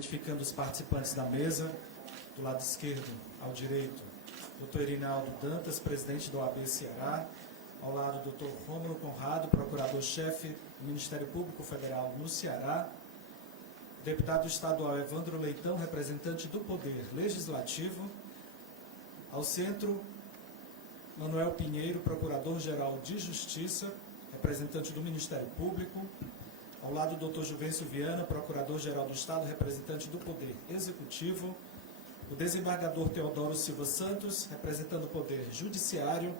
identificando os participantes da mesa, do lado esquerdo ao direito, Dr. Irinaldo Dantas, presidente da OAB Ceará, ao lado Dr. Rômulo Conrado, procurador-chefe do Ministério Público Federal no Ceará, deputado estadual Evandro Leitão, representante do Poder Legislativo, ao centro, Manuel Pinheiro, procurador-geral de Justiça, representante do Ministério Público, ao lado Dr. Juvencio Viana, procurador-geral do Estado, representante do Poder Executivo, o desembargador Teodoro Silva Santos, representando o Poder Judiciário,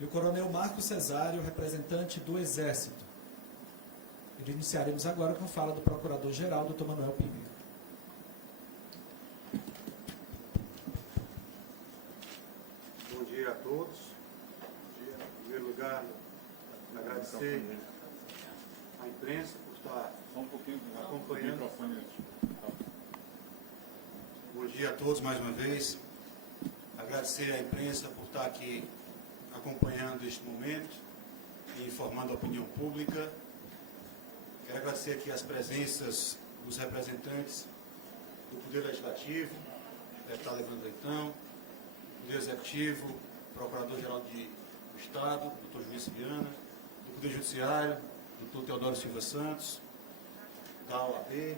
e o coronel Marco Cesário, representante do Exército. Iniciaremos agora com a fala do procurador-geral, Dr. Manuel Pinheiro. Bom dia a todos. Em primeiro lugar, agradecer à imprensa por estar acompanhando. Bom dia a todos mais uma vez. Agradecer à imprensa por estar aqui acompanhando este momento e informando a opinião pública. Quero agradecer aqui as presenças dos representantes do Poder Legislativo, deputado Evandro Leitão, Poder Executivo, Procurador-Geral do Estado, Dr. Juvencio Viana, do Poder Judiciário, Dr. Teodoro Silva Santos, da OAB,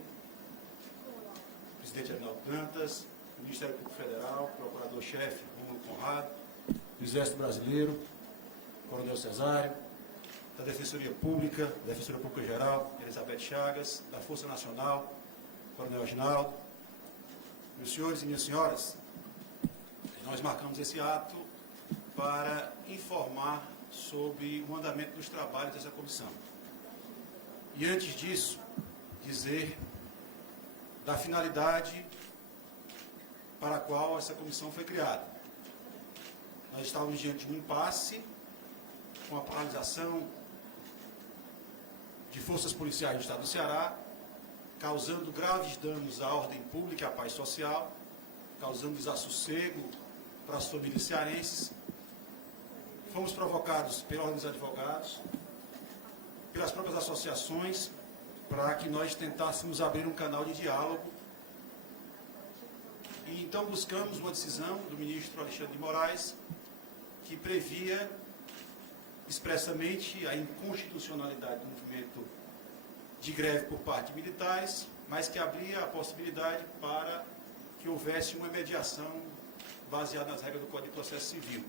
Presidente Irinaldo Dantas, do Ministério Público Federal, Procurador-chefe Rômulo Conrado, do Exército Brasileiro, Coronel Cesário, da Defensoria Pública Geral, Elizabeth Chagas, da Força Nacional, Coronel Aginaldo. Meus senhores e minhas senhoras, nós marcamos esse ato para informar sobre o andamento dos trabalhos dessa comissão. E antes disso, dizer da finalidade para a qual essa comissão foi criada. Nós estávamos diante de um impasse com a paralisação de forças policiais do Estado do Ceará, causando graves danos à ordem pública e à paz social, causando desassossego para as famílias cearenses. Fomos provocados pela Ordem dos Advogados, pelas próprias associações, para que nós tentássemos abrir um canal de diálogo. E então buscamos uma decisão do ministro Alexandre de Moraes, que previa expressamente a inconstitucionalidade do movimento de greve por parte de militares, mas que abria a possibilidade para que houvesse uma mediação baseada nas regras do Código de Processo Civil.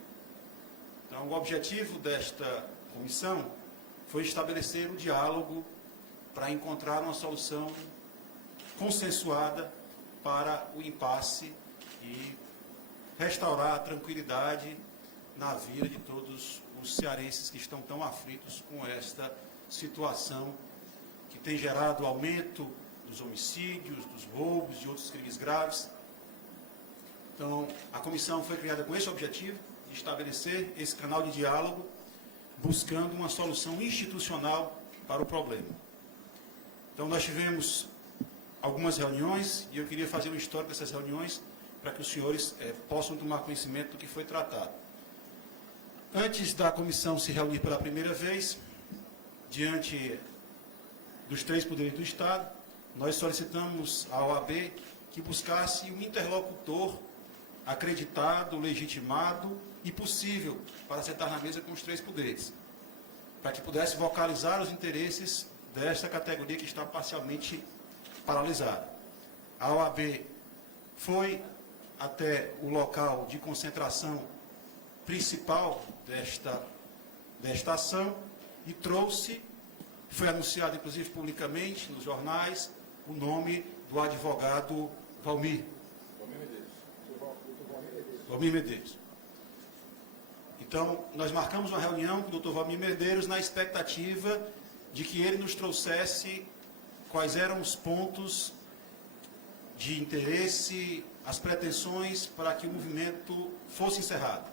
Então, o objetivo desta comissão foi estabelecer um diálogo para encontrar uma solução consensuada para o impasse e restaurar a tranquilidade na vida de todos os cearenses que estão tão aflitos com esta situação que tem gerado aumento dos homicídios, dos roubos e outros crimes graves. Então, a comissão foi criada com esse objetivo, de estabelecer esse canal de diálogo, buscando uma solução institucional para o problema. Então, nós tivemos algumas reuniões, e eu queria fazer um histórico dessas reuniões, para que os senhores possam tomar conhecimento do que foi tratado. Antes da comissão se reunir pela primeira vez, diante dos 3 poderes do Estado, nós solicitamos à OAB que buscasse um interlocutor acreditado, legitimado e possível para sentar na mesa com os 3 poderes, para que pudesse vocalizar os interesses desta categoria que está parcialmente paralisada. A OAB foi até o local de concentração principal desta ação e trouxe, foi anunciado inclusive publicamente nos jornais, o nome do advogado Valmir Medeiros. Então, nós marcamos uma reunião com o Dr. Valmir Medeiros na expectativa de que ele nos trouxesse quais eram os pontos de interesse, as pretensões para que o movimento fosse encerrado.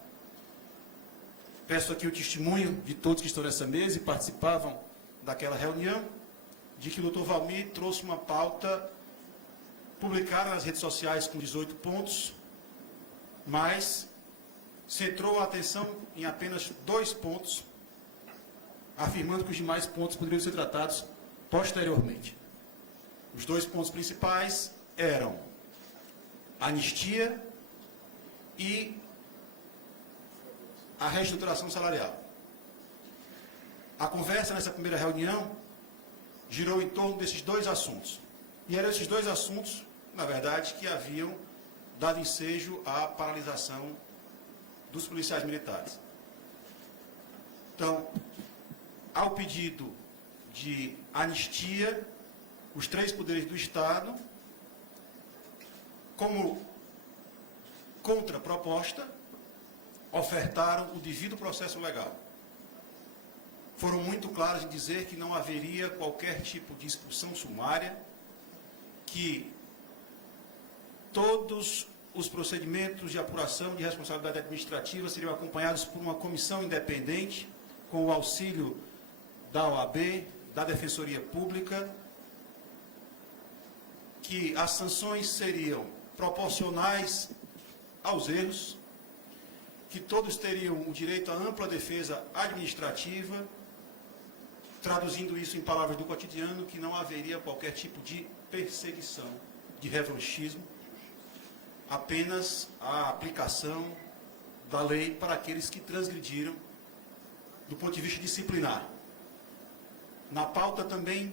Peço aqui o testemunho de todos que estão nessa mesa e participavam daquela reunião, de que o Dr. Valmir trouxe uma pauta publicada nas redes sociais com 18 pontos, mas centrou a atenção em apenas 2 pontos, afirmando que os demais pontos poderiam ser tratados posteriormente. Os 2 pontos principais eram anistia e a reestruturação salarial. A conversa nessa primeira reunião girou em torno desses dois assuntos. E eram esses dois assuntos, na verdade, que haviam dado ensejo à paralisação dos policiais militares. Então, ao pedido de anistia, os três poderes do Estado, como contraproposta, ofertaram o devido processo legal. Foram muito claros em dizer que não haveria qualquer tipo de expulsão sumária, que todos os procedimentos de apuração de responsabilidade administrativa seriam acompanhados por uma comissão independente, com o auxílio da OAB, da Defensoria Pública, que as sanções seriam proporcionais aos erros, que todos teriam o direito à ampla defesa administrativa, traduzindo isso em palavras do cotidiano, que não haveria qualquer tipo de perseguição, de revanchismo, apenas a aplicação da lei para aqueles que transgrediram do ponto de vista disciplinar. Na pauta também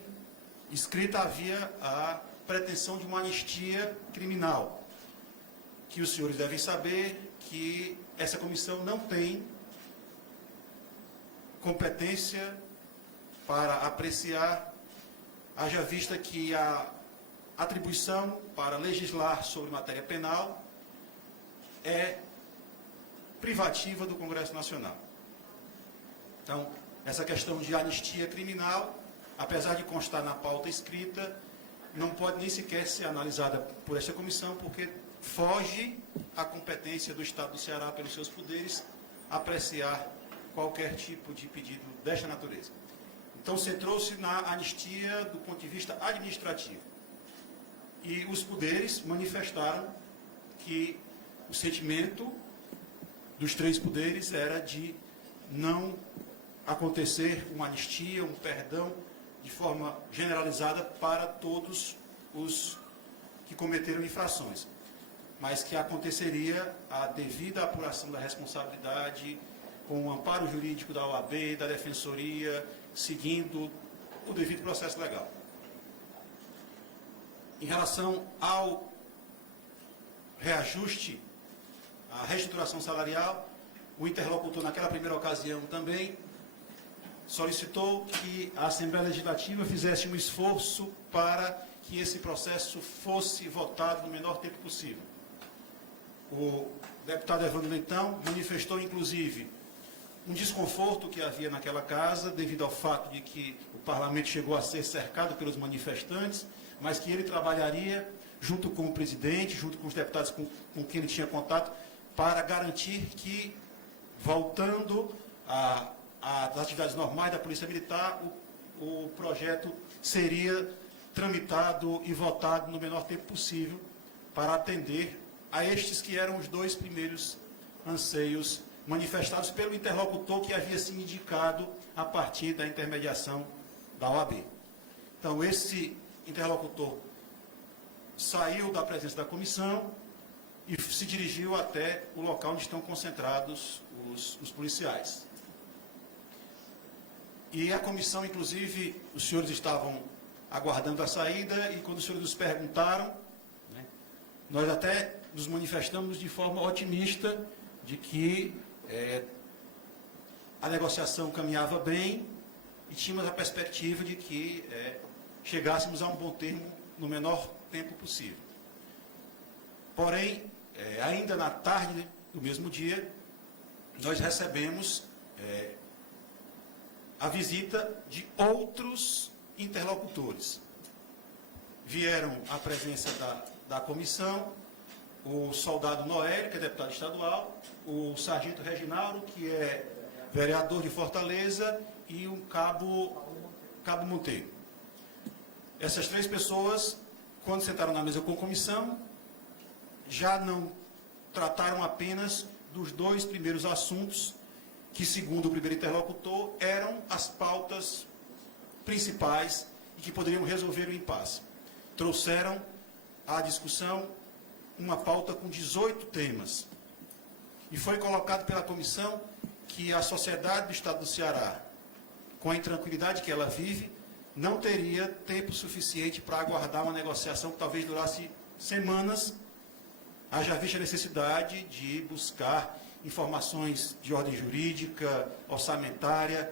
escrita havia a pretensão de uma anistia criminal, que os senhores devem saber que essa comissão não tem competência para apreciar, haja vista que a atribuição para legislar sobre matéria penal é privativa do Congresso Nacional. Então, essa questão de anistia criminal, apesar de constar na pauta escrita, não pode nem sequer ser analisada por esta comissão, porque foge à competência do Estado do Ceará, pelos seus poderes, apreciar qualquer tipo de pedido desta natureza. Então, centrou-se na anistia do ponto de vista administrativo. E os poderes manifestaram que o sentimento dos três poderes era de não acontecer uma anistia, um perdão, de forma generalizada para todos os que cometeram infrações, mas que aconteceria a devida apuração da responsabilidade com o amparo jurídico da OAB, da Defensoria, seguindo o devido processo legal. Em relação ao reajuste, a reestruturação salarial, o interlocutor, naquela primeira ocasião, também solicitou que a Assembleia Legislativa fizesse um esforço para que esse processo fosse votado no menor tempo possível. O deputado Evandro Leitão manifestou, inclusive, um desconforto que havia naquela casa, devido ao fato de que o parlamento chegou a ser cercado pelos manifestantes, mas que ele trabalharia junto com o presidente, junto com os deputados com quem ele tinha contato, para garantir que, voltando às atividades normais da Polícia Militar, o projeto seria tramitado e votado no menor tempo possível, para atender a estes que eram os dois primeiros anseios manifestados pelo interlocutor que havia se indicado a partir da intermediação da OAB. Então, esse interlocutor saiu da presença da comissão e se dirigiu até o local onde estão concentrados os policiais. E a comissão, inclusive, os senhores estavam aguardando a saída e quando os senhores nos perguntaram, né, nós até nos manifestamos de forma otimista de que a negociação caminhava bem e tínhamos a perspectiva de que chegássemos a um bom termo no menor tempo possível. Porém, ainda na tarde do mesmo dia, nós recebemos a visita de outros interlocutores. Vieram à presença da comissão o soldado Noélio, que é deputado estadual, o sargento Reginaldo, que é vereador de Fortaleza, e o cabo Monteiro. Essas três pessoas, quando sentaram na mesa com a comissão, já não trataram apenas dos dois primeiros assuntos, que, segundo o primeiro interlocutor, eram as pautas principais e que poderiam resolver o impasse. Trouxeram à discussão uma pauta com 18 temas. E foi colocado pela comissão que a sociedade do Estado do Ceará, com a intranquilidade que ela vive, não teria tempo suficiente para aguardar uma negociação que talvez durasse semanas, haja vista a necessidade de buscar informações de ordem jurídica, orçamentária,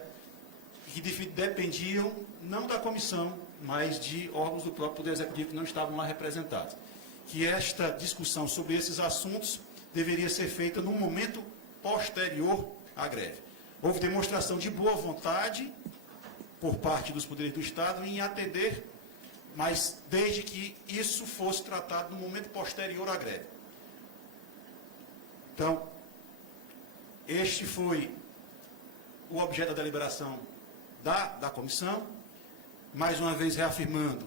que dependiam não da comissão, mas de órgãos do próprio Poder Executivo que não estavam lá representados. Que esta discussão sobre esses assuntos deveria ser feita num momento posterior à greve. Houve demonstração de boa vontade por parte dos poderes do Estado em atender, mas desde que isso fosse tratado no momento posterior à greve. Então, este foi o objeto da deliberação da comissão, mais uma vez reafirmando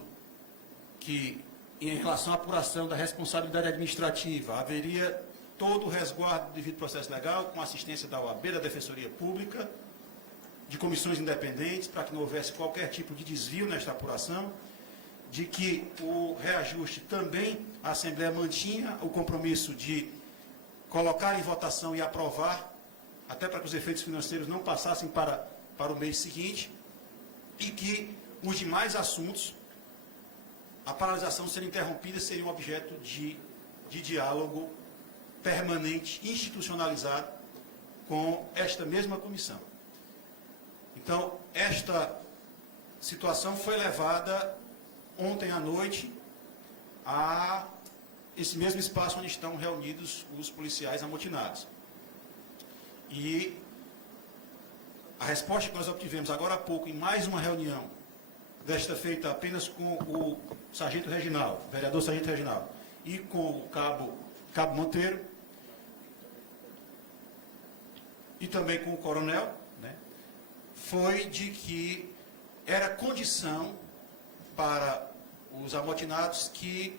que, em relação à apuração da responsabilidade administrativa, haveria todo o resguardo do devido processo legal, com assistência da OAB, da Defensoria Pública, de comissões independentes, para que não houvesse qualquer tipo de desvio nesta apuração, de que o reajuste também, a Assembleia mantinha o compromisso de colocar em votação e aprovar, até para que os efeitos financeiros não passassem para o mês seguinte, e que os demais assuntos, a paralisação sendo interrompida, seria um objeto de diálogo permanente, institucionalizado, com esta mesma comissão. Então, esta situação foi levada ontem à noite a esse mesmo espaço onde estão reunidos os policiais amotinados. E a resposta que nós obtivemos agora há pouco, em mais uma reunião, desta feita apenas com o sargento Reginaldo, vereador sargento Reginaldo, e com o cabo Monteiro, e também com o coronel, né, foi de que era condição para os amotinados que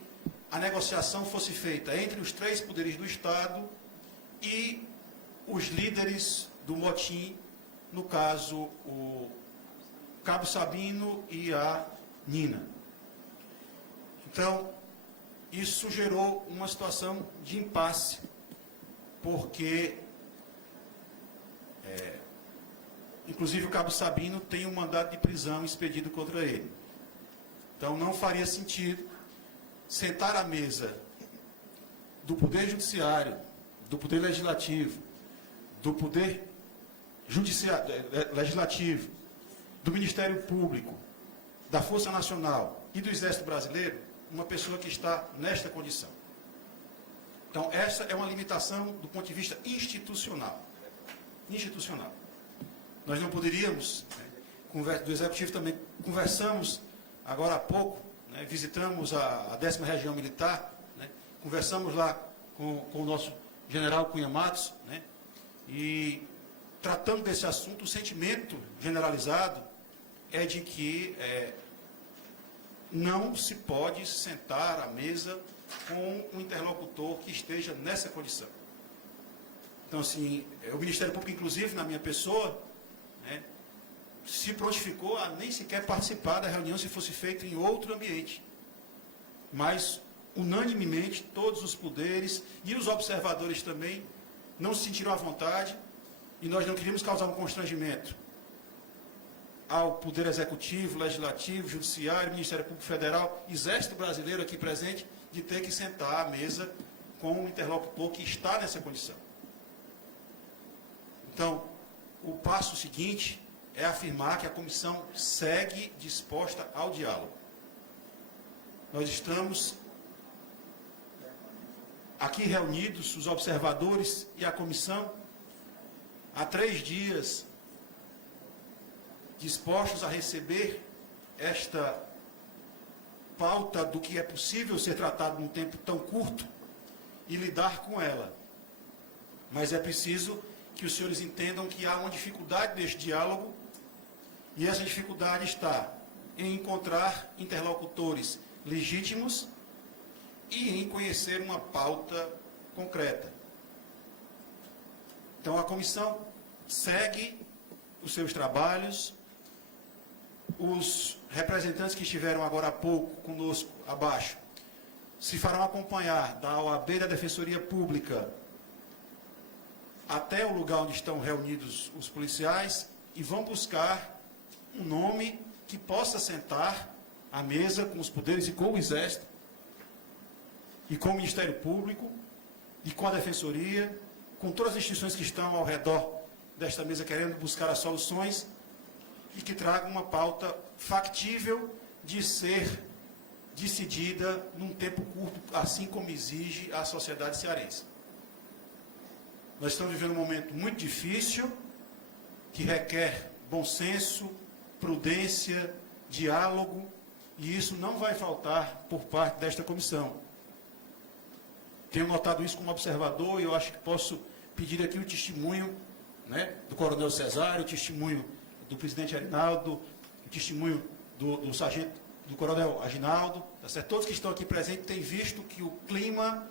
a negociação fosse feita entre os 3 poderes do Estado e os líderes do motim, no caso, o Cabo Sabino e a Nina. Então, isso gerou uma situação de impasse, porque, inclusive, o Cabo Sabino tem um mandado de prisão expedido contra ele. Então, não faria sentido sentar à mesa do Poder Judiciário, do Poder Legislativo, do Poder Legislativo, do Ministério Público, da Força Nacional e do Exército Brasileiro, uma pessoa que está nesta condição. Então, essa é uma limitação do ponto de vista institucional. Institucional. Nós não poderíamos, do Executivo também, conversamos agora há pouco, né, visitamos a 10ª Região Militar, né, conversamos lá com o nosso general Cunha Matos, né, e tratando desse assunto, o sentimento generalizado é de que não se pode sentar à mesa com um interlocutor que esteja nessa condição. Então, assim, o Ministério Público, inclusive, na minha pessoa, né, se prontificou a nem sequer participar da reunião se fosse feito em outro ambiente. Mas, unanimemente, todos os poderes e os observadores também não se sentiram à vontade, e nós não queríamos causar um constrangimento ao Poder Executivo, Legislativo, Judiciário, Ministério Público Federal, Exército Brasileiro aqui presente, de ter que sentar à mesa com um interlocutor que está nessa condição. Então, o passo seguinte é afirmar que a comissão segue disposta ao diálogo. Nós estamos aqui reunidos, os observadores e a comissão, há 3 dias, dispostos a receber esta pauta do que é possível ser tratado num tempo tão curto e lidar com ela. Mas é preciso que os senhores entendam que há uma dificuldade neste diálogo, e essa dificuldade está em encontrar interlocutores legítimos e em conhecer uma pauta concreta. Então, a comissão segue os seus trabalhos. Os representantes que estiveram agora há pouco conosco abaixo se farão acompanhar da OAB e da Defensoria Pública até o lugar onde estão reunidos os policiais e vão buscar um nome que possa sentar à mesa com os poderes e com o Exército e com o Ministério Público e com a Defensoria, com todas as instituições que estão ao redor desta mesa querendo buscar as soluções e que traga uma pauta factível de ser decidida num tempo curto, assim como exige a sociedade cearense. Nós estamos vivendo um momento muito difícil, que requer bom senso, prudência, diálogo, e isso não vai faltar por parte desta comissão. Tenho notado isso como observador e eu acho que posso pedir aqui o testemunho, né, do Coronel Cesário, o testemunho do presidente Arinaldo, o testemunho do sargento, do Coronel Aginaldo, tá certo? Todos que estão aqui presentes têm visto que o clima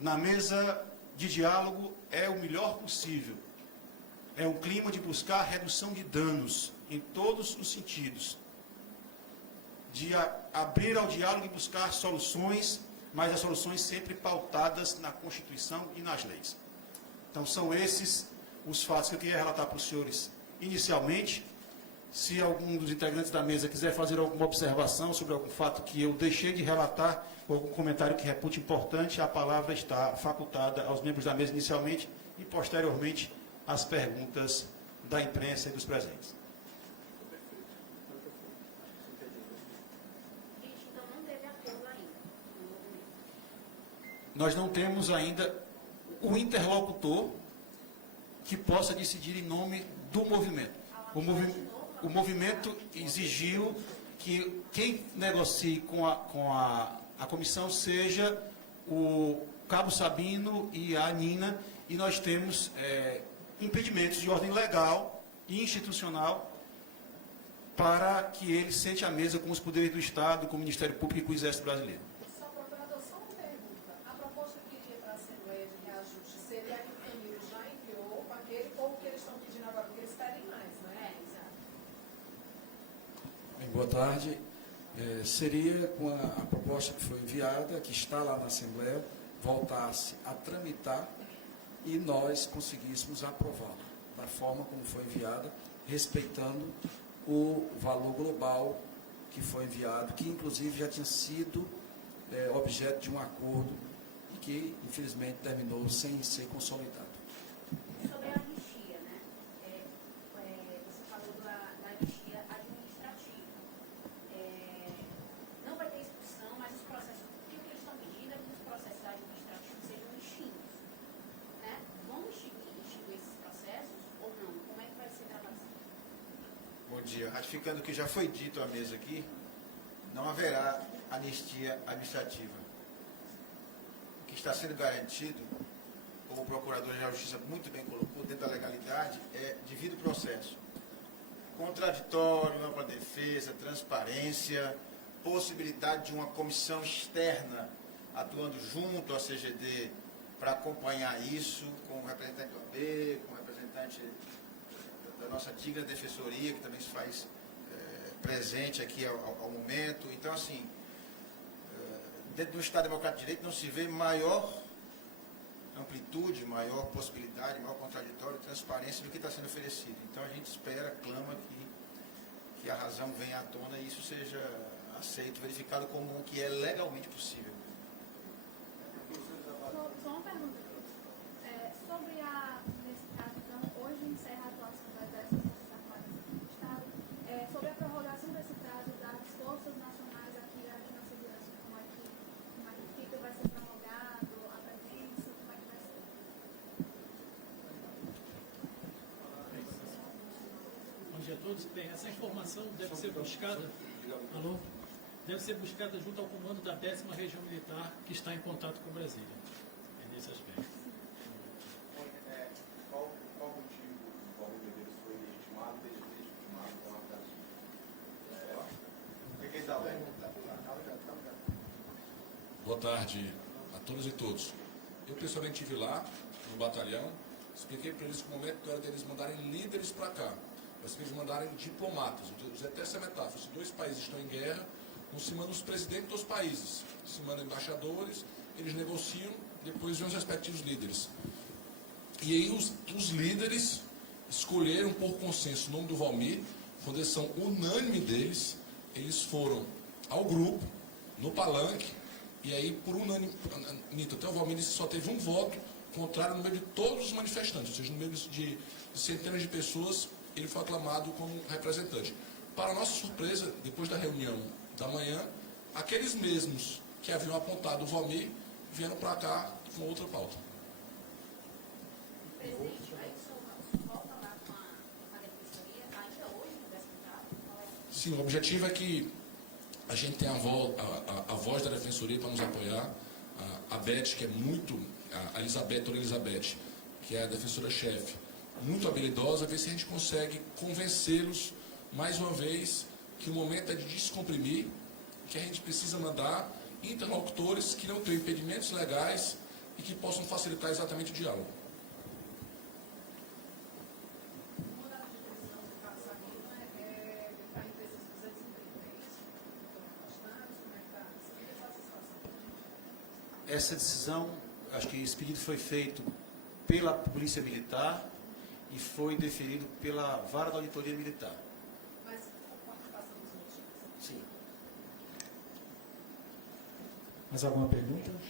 na mesa de diálogo é o melhor possível. É um clima de buscar redução de danos em todos os sentidos. De abrir ao diálogo e buscar soluções, mas as soluções sempre pautadas na Constituição e nas leis. Então, são esses os fatos que eu queria relatar para os senhores inicialmente. Se algum dos integrantes da mesa quiser fazer alguma observação sobre algum fato que eu deixei de relatar, ou algum comentário que repute importante, a palavra está facultada aos membros da mesa inicialmente e, posteriormente, às perguntas da imprensa e dos presentes. Então, não teve acordo ainda. Nós não temos ainda o interlocutor que possa decidir em nome do movimento. O movimento exigiu que quem negocie com a comissão seja o Cabo Sabino e a Nina, e nós temos impedimentos de ordem legal e institucional para que ele sente à mesa com os poderes do Estado, com o Ministério Público e com o Exército Brasileiro. Só, procurador, só uma pergunta. A proposta que iria para a Assembleia de reajuste seria a que o Camilo já enviou com aquele ou que eles estão pedindo agora, porque eles pedem mais, não é? Exato. Bem, boa tarde. Seria com a proposta que foi enviada, que está lá na Assembleia, voltasse a tramitar e nós conseguíssemos aprová-la da forma como foi enviada, respeitando o valor global que foi enviado, que inclusive já tinha sido objeto de um acordo e que infelizmente terminou sem ser consolidado. Sobre a anistia, né? Você falou da anistia administrativa. Não vai ter expulsão, mas os processos, o que eles estão pedindo é que os processos administrativos sejam extintos. Né? Vamos extinguir esses processos ou não? Como é que vai ser trabalhado? Bom dia. Ratificando o que já foi dito à mesa aqui, não haverá anistia administrativa. O que está sendo garantido, como o Procurador-Geral de Justiça muito bem colocou, dentro da legalidade, é devido processo. Contraditório, ampla defesa, transparência, possibilidade de uma comissão externa atuando junto à CGD para acompanhar isso, com o representante do AB, com o representante da nossa digna defensoria, que também se faz presente aqui ao momento. Então, assim, dentro do Estado Democrático de Direito não se vê maior amplitude, maior possibilidade, maior contraditório, transparência do que está sendo oferecido. Então, a gente espera, clama que a razão venha à tona e isso seja aceito, verificado como o que é legalmente possível. Só uma pergunta. Sobre nesse caso, então, hoje encerra a atuação do Exército das Forças Armadas do Estado. Sobre a prorrogação desse prazo das Forças Nacionais aqui na segurança, como é que fica? Vai ser prorrogado a presença? Como é que vai ser? Bom dia a todos. Bem, essa informação deve ser buscada. Alô? Deve ser buscada junto ao comando da 10ª Região Militar, que está em contato com Brasília. É nesse aspecto. Qual o motivo do Paulo Medeiros foi legitimado, deslegitimado com a casa? Quem está Boa tarde a todas e todos. Eu pessoalmente estive lá, no batalhão, expliquei para eles que o momento era deles mandarem líderes para cá, mas que eles mandarem diplomatas. Eu usei até essa metáfora: se dois países estão em guerra, Então se manda os presidentes dos países, se mandam embaixadores, eles negociam, depois vêm os respectivos líderes. E aí os líderes escolheram por consenso o nome do Valmir, com decisão unânime deles, eles foram ao grupo, no palanque, e aí por unanimidade, até o Valmir só teve um voto contrário no meio de todos os manifestantes, ou seja, no meio de centenas de pessoas, ele foi aclamado como representante. Para nossa surpresa, depois da reunião da manhã, aqueles mesmos que haviam apontado o Valmir vieram para cá com outra pauta. Presidente, aí o senhor volta lá com a defensoria, ainda hoje no deputado? Sim, o objetivo é que a gente tenha a voz da defensoria para nos apoiar. A Beth, que é muito, a Dona Elizabeth, que é a defensora-chefe, muito habilidosa, ver se a gente consegue convencê-los, mais uma vez, que o momento é de descomprimir, que a gente precisa mandar interlocutores que não tenham impedimentos legais e que possam facilitar exatamente o diálogo. Uma das decisões que está saindo é ficar entre esses 230, é isso? Estão afastados? Como é que está? Explica essa situação. Essa decisão, acho que esse pedido foi feito pela Polícia Militar e foi deferido pela Vara da Auditoria Militar. Mas a participação dos motivos? Sim. Mais alguma pergunta? Uma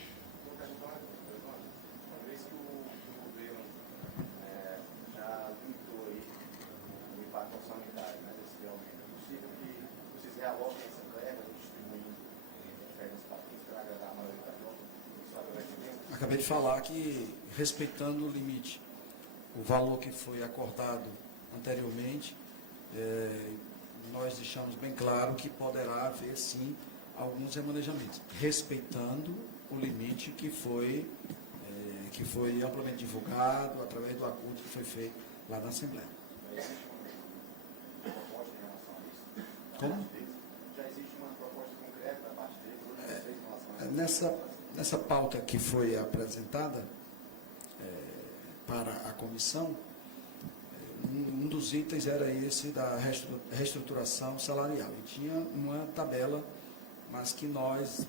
vez que o governo já limitou aí o impacto orçamentário, né, desse aumento, é possível que vocês realoquem essa verba, distribuindo diferentes partidos para agradar a maioria da nota? Acabei de falar que, respeitando o limite, o valor que foi acordado anteriormente, nós deixamos bem claro que poderá haver, sim, alguns remanejamentos, respeitando o limite que foi amplamente divulgado através do acordo que foi feito lá na Assembleia. Já existe uma proposta em relação a isso? Como? Já existe uma proposta concreta da parte deles, vocês, em relação a isso? Nessa pauta que foi apresentada para a comissão, um dos itens era esse da reestruturação salarial. E tinha uma tabela, mas que nós,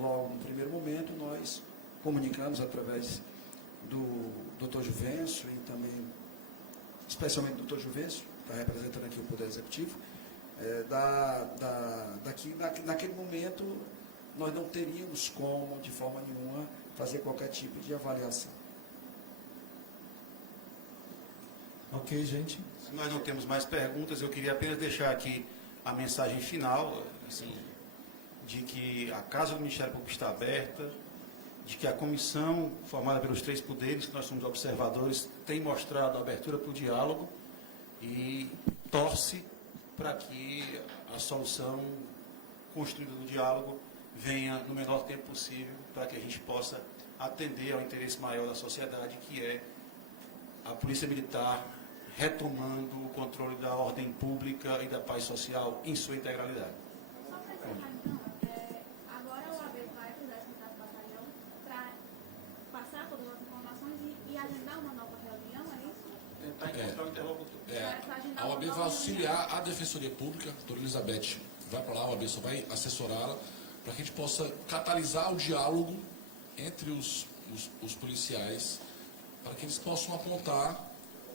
logo no primeiro momento, nós comunicamos através do Dr. Juvencio e também, especialmente do Dr. Juvencio, que está representando aqui o Poder Executivo, naquele momento nós não teríamos como, de forma nenhuma, fazer qualquer tipo de avaliação. Ok, gente. Se nós não temos mais perguntas, eu queria apenas deixar aqui a mensagem final, assim, de que a Casa do Ministério Público está aberta, de que a comissão formada pelos 3 poderes, que nós somos observadores, tem mostrado abertura para o diálogo e torce para que a solução construída no diálogo venha no menor tempo possível, para que a gente possa atender ao interesse maior da sociedade, que é a Polícia Militar retomando o controle da ordem pública e da paz social em sua integralidade. Só para encerrar, então, agora o AB vai para o 14º Batalhão para passar todas as informações e agendar uma nova reunião, é isso? Tentar encontrar o interlocutor. A OAB vai auxiliar a Defensoria Pública, a doutora Elizabeth vai para lá, a OAB só vai assessorá-la, para que a gente possa catalisar o diálogo entre os policiais, para que eles possam apontar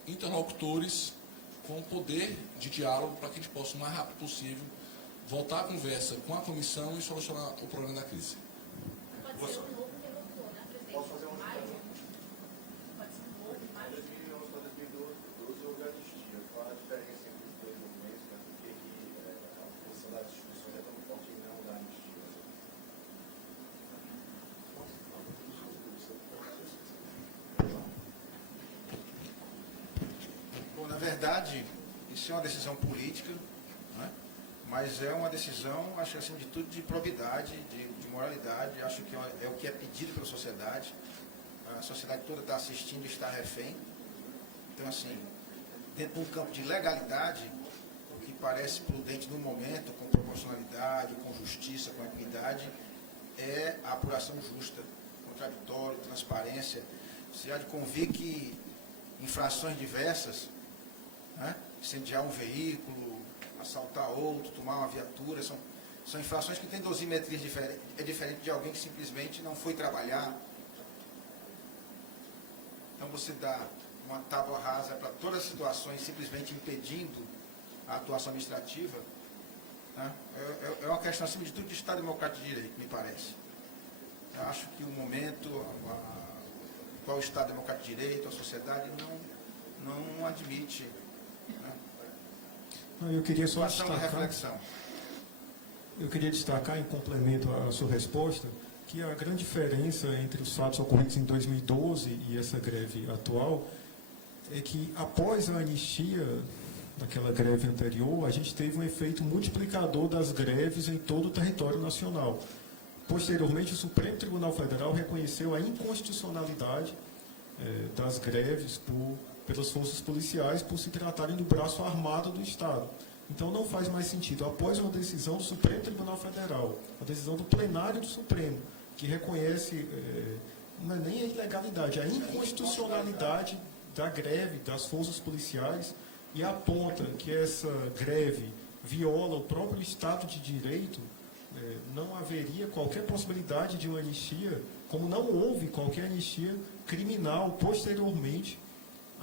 interlocutores com poder de diálogo, para que a gente possa, o mais rápido possível, voltar à conversa com a comissão e solucionar o problema da crise. Pode ser um novo interlocutor, né, presidente? Posso fazer uma Mais pergunta? um. Pode ser um novo, mais um. 2011 para 2012 houve anistia. Qual a diferença entre os dois movimentos? Né? Por que a posição das instituições é tão forte em não dar anistia? Bom, na verdade, isso é uma decisão política, né? Mas é uma decisão, acho que acima de tudo, de probidade, de moralidade. Acho que é o que é pedido pela sociedade. A sociedade toda está assistindo e está refém. Então, assim, dentro de um campo de legalidade, o que parece prudente no momento, com proporcionalidade, com justiça, com equidade, é a apuração justa, contraditório, transparência. Você há de convir que infrações diversas, né, incendiar um veículo, assaltar outro, tomar uma viatura, São infrações que têm dosimetrias diferentes. É diferente de alguém que simplesmente não foi trabalhar. Então você dá uma tábua rasa para todas as situações, simplesmente impedindo a atuação administrativa, né? É uma questão, acima de tudo, de Estado Democrático de Direito, me parece. Eu acho que o momento, qual o Estado Democrático de Direito, a sociedade, não admite. Né? Eu queria só Faça uma destacar, reflexão. eu queria destacar, em complemento à sua resposta, que a grande diferença entre os fatos ocorridos em 2012 e essa greve atual é que, após a anistia daquela greve anterior, a gente teve um efeito multiplicador das greves em todo o território nacional. Posteriormente, o Supremo Tribunal Federal reconheceu a inconstitucionalidade das greves pelas forças policiais por se tratarem do braço armado do Estado. Então, não faz mais sentido, após uma decisão do Supremo Tribunal Federal, a decisão do plenário do Supremo, que reconhece, não é nem a ilegalidade, a inconstitucionalidade da greve das forças policiais e aponta que essa greve viola o próprio Estado de Direito, não haveria qualquer possibilidade de uma anistia, como não houve qualquer anistia criminal posteriormente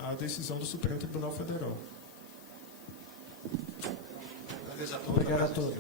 à decisão do Supremo Tribunal Federal. Obrigado a todos.